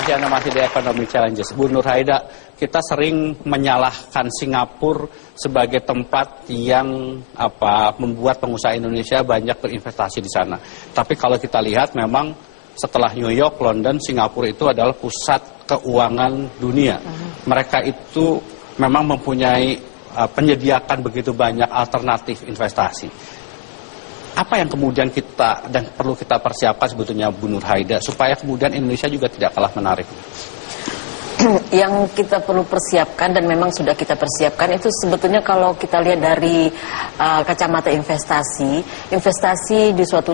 kasih Anda masih di Economic Challenges. Bu Nur Haida, kita sering menyalahkan Singapura sebagai tempat yang membuat pengusaha Indonesia banyak berinvestasi di sana. Tapi kalau kita lihat memang setelah New York, London, Singapura itu adalah pusat keuangan dunia. Mereka itu memang mempunyai penyediakan begitu banyak alternatif investasi. Apa yang kemudian kita dan perlu kita persiapkan sebetulnya Bu Nur Haida supaya kemudian Indonesia juga tidak kalah menarik? Yang kita perlu persiapkan dan memang sudah kita persiapkan itu sebetulnya kalau kita lihat dari kacamata investasi di suatu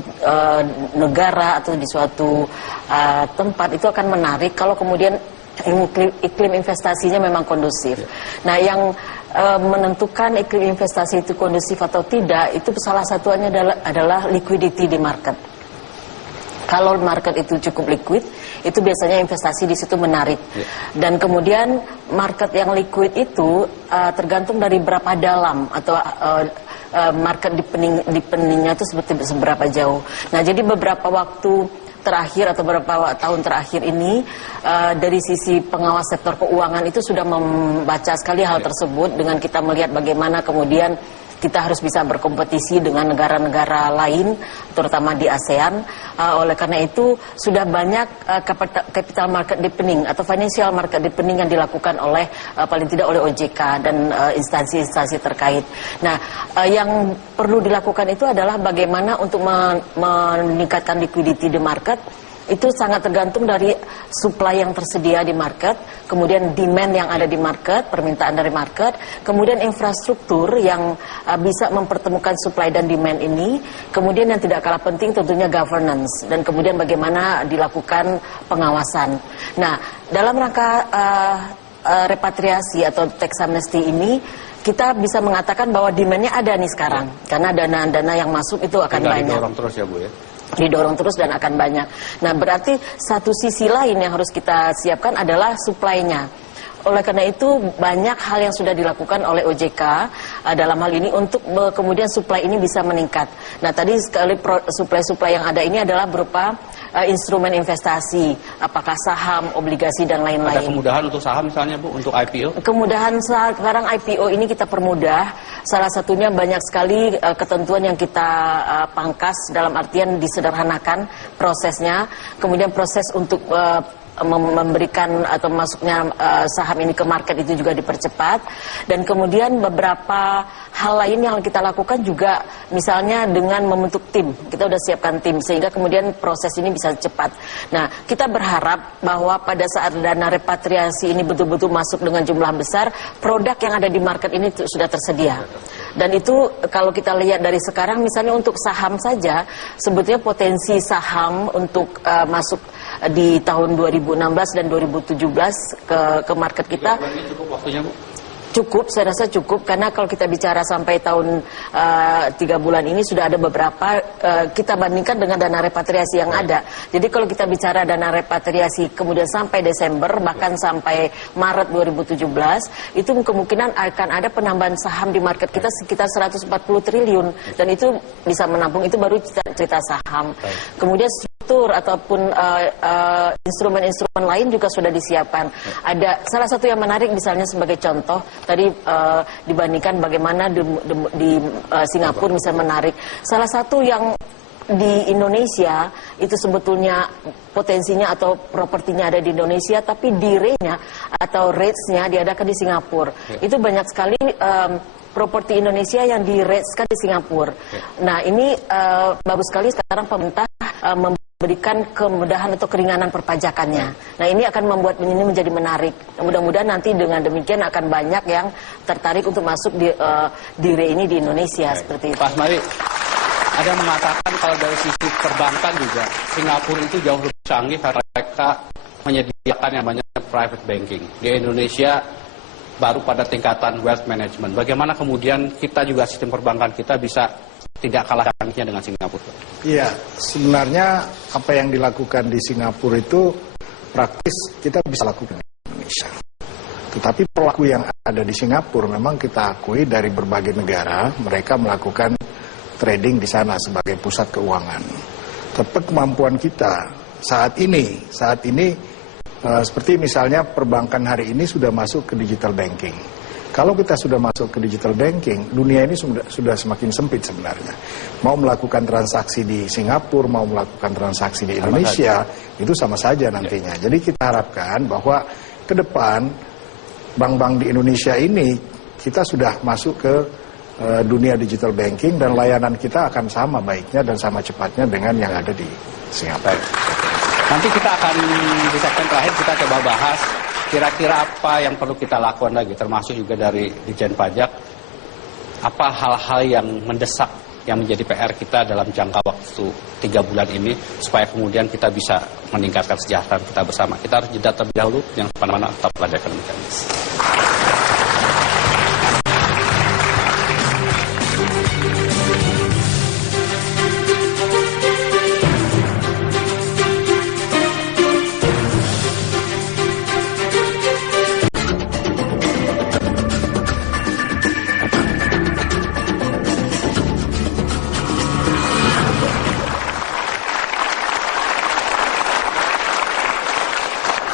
negara atau di suatu tempat itu akan menarik kalau kemudian iklim investasinya memang kondusif. Nah, yang menentukan iklim investasi itu kondusif atau tidak itu salah satunya adalah liquidity di market. Kalau market itu cukup liquid, itu biasanya investasi di situ menarik. Dan kemudian market yang liquid itu tergantung dari berapa dalam atau market deepeningnya itu seberapa jauh. Nah, jadi beberapa waktu terakhir atau beberapa tahun terakhir ini dari sisi pengawas sektor keuangan itu sudah membaca sekali hal tersebut dengan kita melihat bagaimana kemudian kita harus bisa berkompetisi dengan negara-negara lain, terutama di ASEAN. Oleh karena itu, sudah banyak capital market deepening atau financial market deepening yang dilakukan oleh paling tidak oleh OJK dan instansi-instansi terkait. Nah, yang perlu dilakukan itu adalah bagaimana untuk meningkatkan liquidity di market. Itu sangat tergantung dari supply yang tersedia di market, kemudian demand yang ada di market, permintaan dari market, kemudian infrastruktur yang bisa mempertemukan supply dan demand ini, kemudian yang tidak kalah penting tentunya governance, dan kemudian bagaimana dilakukan pengawasan. Nah, dalam rangka repatriasi atau tax amnesty ini, kita bisa mengatakan bahwa demand-nya ada nih sekarang, karena dana-dana yang masuk itu akan banyak. Didorong terus ya Bu ya? Didorong terus dan akan banyak. Nah, berarti satu sisi lain yang harus kita siapkan adalah supply-nya. Oleh karena itu banyak hal yang sudah dilakukan oleh OJK dalam hal ini untuk kemudian supply ini bisa meningkat. Nah, tadi sekali supply yang ada ini adalah berupa instrumen investasi, apakah saham, obligasi dan lain-lain. Ada kemudahan untuk saham misalnya Bu, untuk IPO? Kemudahan sekarang IPO ini kita permudah. Salah satunya banyak sekali ketentuan yang kita pangkas dalam artian disederhanakan prosesnya. Kemudian proses untuk memberikan atau masuknya saham ini ke market itu juga dipercepat, dan kemudian beberapa hal lain yang kita lakukan juga misalnya dengan membentuk tim, kita sudah siapkan tim sehingga kemudian proses ini bisa cepat. Nah, kita berharap bahwa pada saat dana repatriasi ini betul-betul masuk dengan jumlah besar, produk yang ada di market ini sudah tersedia. Dan itu kalau kita lihat dari sekarang misalnya untuk saham saja, sebetulnya potensi saham untuk masuk di tahun 2016 dan 2017 ke market kita cukup waktunya Bu? Cukup, saya rasa cukup, karena kalau kita bicara sampai tahun 3 bulan ini sudah ada beberapa kita bandingkan dengan dana repatriasi yang ada. Jadi kalau kita bicara dana repatriasi kemudian sampai Desember bahkan sampai Maret 2017 itu kemungkinan akan ada penambahan saham di market kita sekitar 140 triliun, dan itu bisa menampung, itu baru cerita saham. Kemudian struktur ataupun instrumen-instrumen lain juga sudah disiapkan. Ada salah satu yang menarik misalnya sebagai contoh tadi dibandingkan bagaimana di Singapura bisa menarik. Salah satu yang di Indonesia itu sebetulnya potensinya atau propertinya ada di Indonesia, tapi DIRE-nya atau rates-nya diadakan di Singapura. Itu banyak sekali properti Indonesia yang di-rates-kan di Singapura. Nah, ini bagus sekali sekarang pemerintah memberikan kemudahan atau keringanan perpajakannya. Nah, ini akan membuat ini menjadi menarik. Mudah-mudahan nanti dengan demikian akan banyak yang tertarik untuk masuk di DIRE ini di Indonesia. Seperti itu. Pak Asmari, ada yang mengatakan kalau dari sisi perbankan juga Singapura itu jauh lebih canggih karena mereka menyediakan yang namanya private banking. Di Indonesia baru pada tingkatan wealth management. Bagaimana kemudian kita juga sistem perbankan kita bisa tidak kalah canggihnya dengan Singapura? Iya, sebenarnya apa yang dilakukan di Singapura itu praktis kita bisa lakukan di Indonesia. Tetapi pelaku yang ada di Singapura memang kita akui dari berbagai negara, mereka melakukan trading di sana sebagai pusat keuangan. Tapi kemampuan kita saat ini Seperti misalnya perbankan hari ini sudah masuk ke digital banking. Kalau kita sudah masuk ke digital banking, dunia ini sudah semakin sempit sebenarnya. Mau melakukan transaksi di Singapura, mau melakukan transaksi di Indonesia, itu sama saja nantinya. Jadi kita harapkan bahwa ke depan bank-bank di Indonesia ini kita sudah masuk ke dunia digital banking dan layanan kita akan sama baiknya dan sama cepatnya dengan yang ada di Singapura. Nanti kita akan di segmen terakhir kita coba bahas kira-kira apa yang perlu kita lakukan lagi, termasuk juga dari Ditjen Pajak, apa hal-hal yang mendesak yang menjadi PR kita dalam jangka waktu 3 bulan ini, supaya kemudian kita bisa meningkatkan kesejahteraan kita bersama. Kita harus jeda terlebih dahulu, yang mana-mana tetap pada ekonomi Kamis.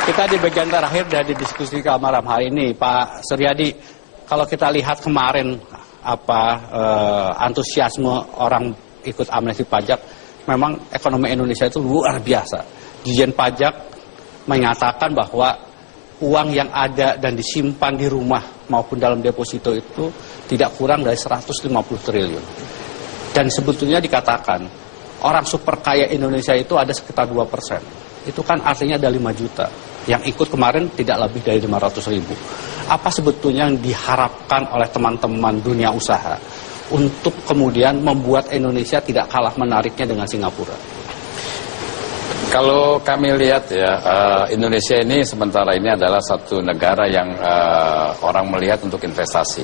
Kita di bagian terakhir dari diskusi malam hari ini, Pak Suryadi. Kalau kita lihat kemarin antusiasme orang ikut amnesti pajak, memang ekonomi Indonesia itu luar biasa. Ditjen Pajak menyatakan bahwa uang yang ada dan disimpan di rumah maupun dalam deposito itu tidak kurang dari 150 triliun. Dan sebetulnya dikatakan orang super kaya Indonesia itu ada sekitar 2%. Itu kan artinya ada 5 juta. Yang ikut kemarin tidak lebih dari 500 ribu. Apa sebetulnya yang diharapkan oleh teman-teman dunia usaha untuk kemudian membuat Indonesia tidak kalah menariknya dengan Singapura? Kalau kami lihat ya, Indonesia ini sementara ini adalah satu negara yang orang melihat untuk investasi.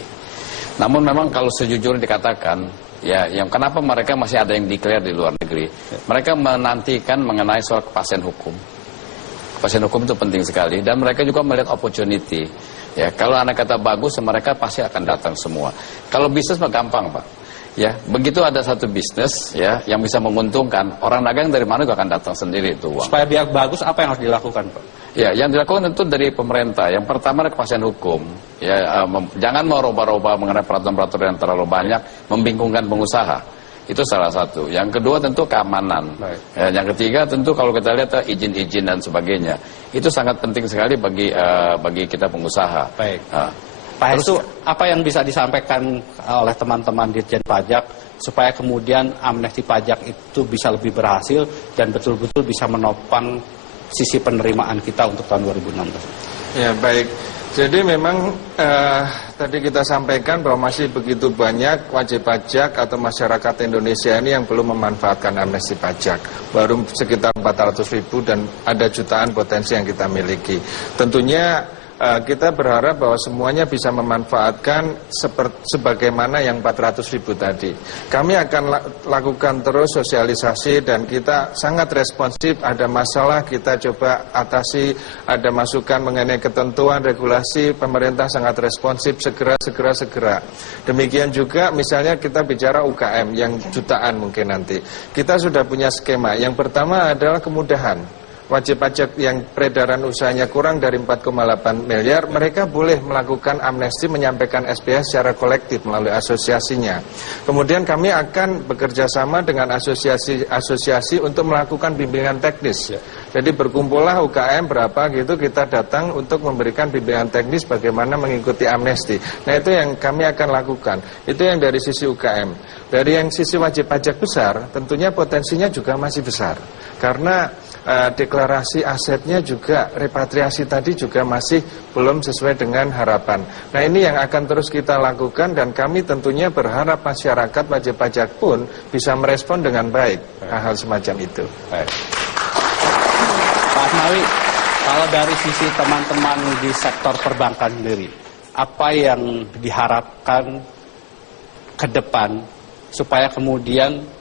Namun memang kalau sejujurnya dikatakan, ya, yang kenapa mereka masih ada yang declare di luar negeri, mereka menantikan mengenai soal kepastian hukum. Kepastian hukum itu penting sekali dan mereka juga melihat opportunity. Ya, kalau anak kata bagus, mereka pasti akan datang semua. Kalau bisnis mah gampang, Pak. Ya, begitu ada satu bisnis ya yang bisa menguntungkan, orang dagang dari mana juga akan datang sendiri itu uang. Supaya biar bagus, apa yang harus dilakukan, Pak? Ya, yang dilakukan tentu dari pemerintah. Yang pertama adalah kepastian hukum. Ya, jangan merubah-rubah mengenai peraturan-peraturan yang terlalu banyak, membingungkan pengusaha. Itu salah satu. Yang kedua tentu keamanan. Ya, yang ketiga tentu kalau kita lihat izin-izin dan sebagainya. Itu sangat penting sekali bagi kita pengusaha. Baik. Pak Hestu, apa yang bisa disampaikan oleh teman-teman Ditjen Pajak supaya kemudian amnesti pajak itu bisa lebih berhasil dan betul-betul bisa menopang sisi penerimaan kita untuk tahun 2016? Ya, baik. Jadi memang tadi kita sampaikan bahwa masih begitu banyak wajib pajak atau masyarakat Indonesia ini yang belum memanfaatkan amnesti pajak. Baru sekitar 400 ribu dan ada jutaan potensi yang kita miliki. Tentunya kita berharap bahwa semuanya bisa memanfaatkan sebagaimana yang 400 ribu tadi. Kami akan lakukan terus sosialisasi dan kita sangat responsif. Ada masalah kita coba atasi, ada masukan mengenai ketentuan, regulasi, pemerintah sangat responsif, segera. Demikian juga misalnya kita bicara UKM yang jutaan mungkin nanti. Kita sudah punya skema. Yang pertama adalah kemudahan. Wajib pajak yang peredaran usahanya kurang dari 4,8 miliar, mereka boleh melakukan amnesti, menyampaikan SPH secara kolektif melalui asosiasinya. Kemudian kami akan bekerja sama dengan asosiasi untuk melakukan bimbingan teknis. Jadi berkumpullah UKM berapa gitu, kita datang untuk memberikan bimbingan teknis bagaimana mengikuti amnesti. Nah itu yang kami akan lakukan. Itu yang dari sisi UKM. Dari yang sisi wajib pajak besar, tentunya potensinya juga masih besar. Karena deklarasi asetnya juga, repatriasi tadi juga masih belum sesuai dengan harapan. Nah ini yang akan terus kita lakukan dan kami tentunya berharap masyarakat wajib pajak pun bisa merespon dengan baik hal semacam itu. Baik. Pak Asmawi, kalau dari sisi teman-teman di sektor perbankan sendiri, apa yang diharapkan ke depan supaya kemudian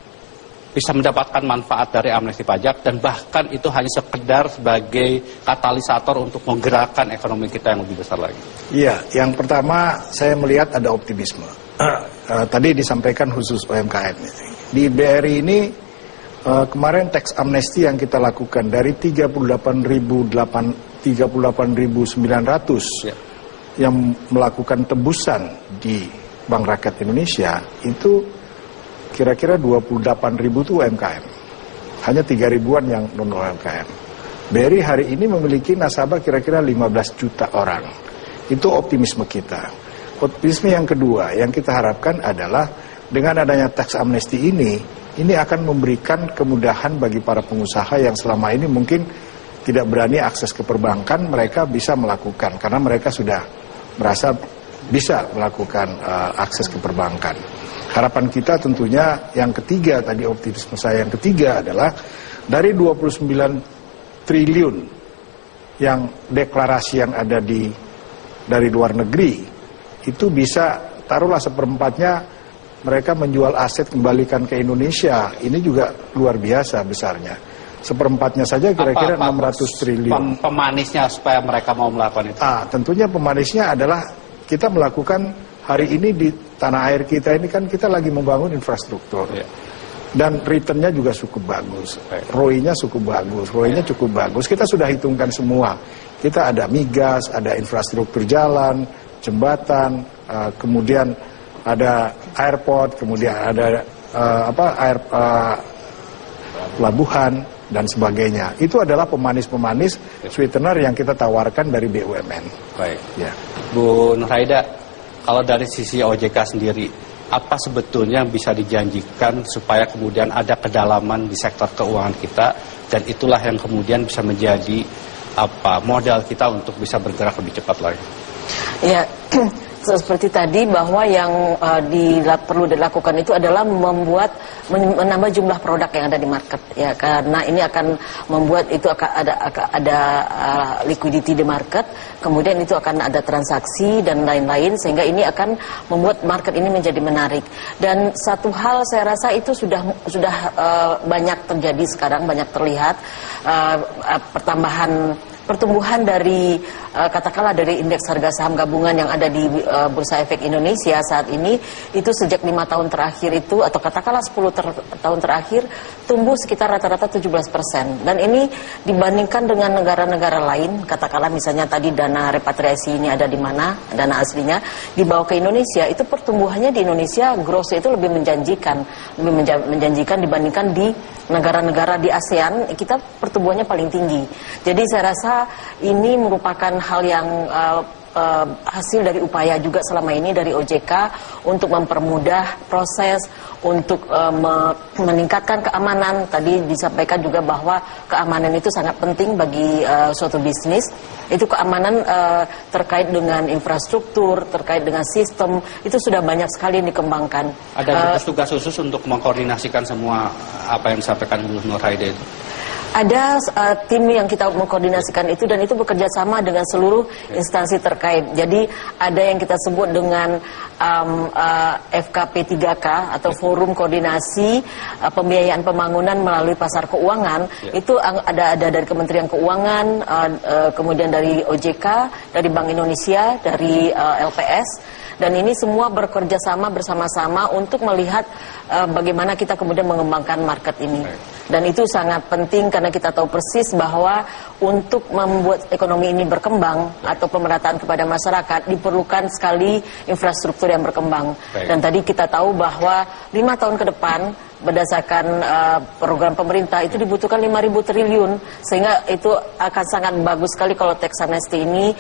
bisa mendapatkan manfaat dari amnesti pajak dan bahkan itu hanya sekedar sebagai katalisator untuk menggerakkan ekonomi kita yang lebih besar lagi? Iya, yang pertama saya melihat ada optimisme. Tadi disampaikan khusus UMKM. Di BRI ini kemarin teks amnesti yang kita lakukan dari 38.800 38.900 yang melakukan tebusan di Bank Rakyat Indonesia, itu kira-kira 28.000 itu UMKM. Hanya 3.000-an yang non-UMKM. BRI hari ini memiliki nasabah kira-kira 15 juta orang. Itu optimisme kita. Optimisme yang kedua yang kita harapkan adalah dengan adanya tax amnesty ini akan memberikan kemudahan bagi para pengusaha yang selama ini mungkin tidak berani akses ke perbankan, mereka bisa melakukan karena mereka sudah merasa bisa melakukan akses ke perbankan. Harapan kita tentunya yang ketiga, tadi optimisme saya yang ketiga adalah dari 29 triliun yang deklarasi yang ada dari luar negeri, itu bisa taruhlah seperempatnya mereka menjual aset kembalikan ke Indonesia. Ini juga luar biasa besarnya. Seperempatnya saja kira-kira 600 triliun. Pemanisnya supaya mereka mau melakukan itu? Tentunya pemanisnya adalah kita melakukan hari ini di tanah air kita ini kan kita lagi membangun infrastruktur. Dan returnnya juga cukup bagus. ROI-nya cukup bagus. ROI-nya cukup bagus. Kita sudah hitungkan semua. Kita ada migas, ada infrastruktur jalan, jembatan, kemudian ada airport, kemudian ada pelabuhan dan sebagainya. Itu adalah pemanis-pemanis sweetener yang kita tawarkan dari BUMN. Baik. Ya. Bu Nurhaida, kalau dari sisi OJK sendiri, apa sebetulnya bisa dijanjikan supaya kemudian ada kedalaman di sektor keuangan kita, dan itulah yang kemudian bisa menjadi modal kita untuk bisa bergerak lebih cepat lagi? Ya, seperti tadi bahwa yang perlu dilakukan itu adalah menambah jumlah produk yang ada di market, ya, karena ini akan membuat itu akan ada liquidity di market, kemudian itu akan ada transaksi dan lain-lain, sehingga ini akan membuat market ini menjadi menarik. Dan satu hal saya rasa itu sudah banyak terjadi sekarang, banyak terlihat pertumbuhan dari katakanlah dari indeks harga saham gabungan yang ada di Bursa Efek Indonesia saat ini, itu sejak 5 tahun terakhir itu, atau katakanlah 10 tahun terakhir, tumbuh sekitar rata-rata 17%. Dan ini dibandingkan dengan negara-negara lain, katakanlah misalnya tadi dana repatriasi ini ada di mana, dana aslinya dibawa ke Indonesia, itu pertumbuhannya di Indonesia growth itu lebih menjanjikan dibandingkan di negara-negara di ASEAN. Kita pertumbuhannya paling tinggi. Jadi saya rasa ini merupakan hal yang hasil dari upaya juga selama ini dari OJK untuk mempermudah proses, untuk meningkatkan keamanan. Tadi disampaikan juga bahwa keamanan itu sangat penting bagi suatu bisnis. Itu keamanan terkait dengan infrastruktur, terkait dengan sistem, itu sudah banyak sekali yang dikembangkan. Ada tugas khusus untuk mengkoordinasikan semua apa yang disampaikan Bu Nurhaida? Ada tim yang kita mengkoordinasikan itu, dan itu bekerja sama dengan seluruh instansi terkait. Jadi ada yang kita sebut dengan FKP3K atau Forum Koordinasi Pembiayaan Pembangunan Melalui Pasar Keuangan. Itu ada dari Kementerian Keuangan, kemudian dari OJK, dari Bank Indonesia, dari LPS. Dan ini semua bekerja sama bersama-sama untuk melihat bagaimana kita kemudian mengembangkan market ini. Dan itu sangat penting karena kita tahu persis bahwa untuk membuat ekonomi ini berkembang atau pemerataan kepada masyarakat diperlukan sekali infrastruktur yang berkembang. Dan tadi kita tahu bahwa 5 tahun ke depan berdasarkan program pemerintah itu dibutuhkan 5.000 triliun, sehingga itu akan sangat bagus sekali kalau tax amnesty ini,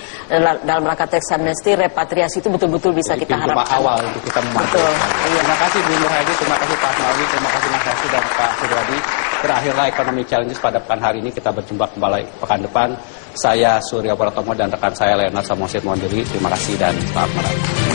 dalam rangka tax amnesty, repatriasi itu betul-betul bisa kita harapkan. Awal untuk kita membantu. Terima kasih Bu Nurhaida, terima kasih Pak Asnawi, terima kasih Mas Yassi dan Pak Suryadi. Berakhirlah Economic Challenges pada pekan hari ini. Kita berjumpa kembali pekan depan. Saya Surya Pratomo dan rekan saya Leonard Samosid Mondiri. Terima kasih dan selamat malam.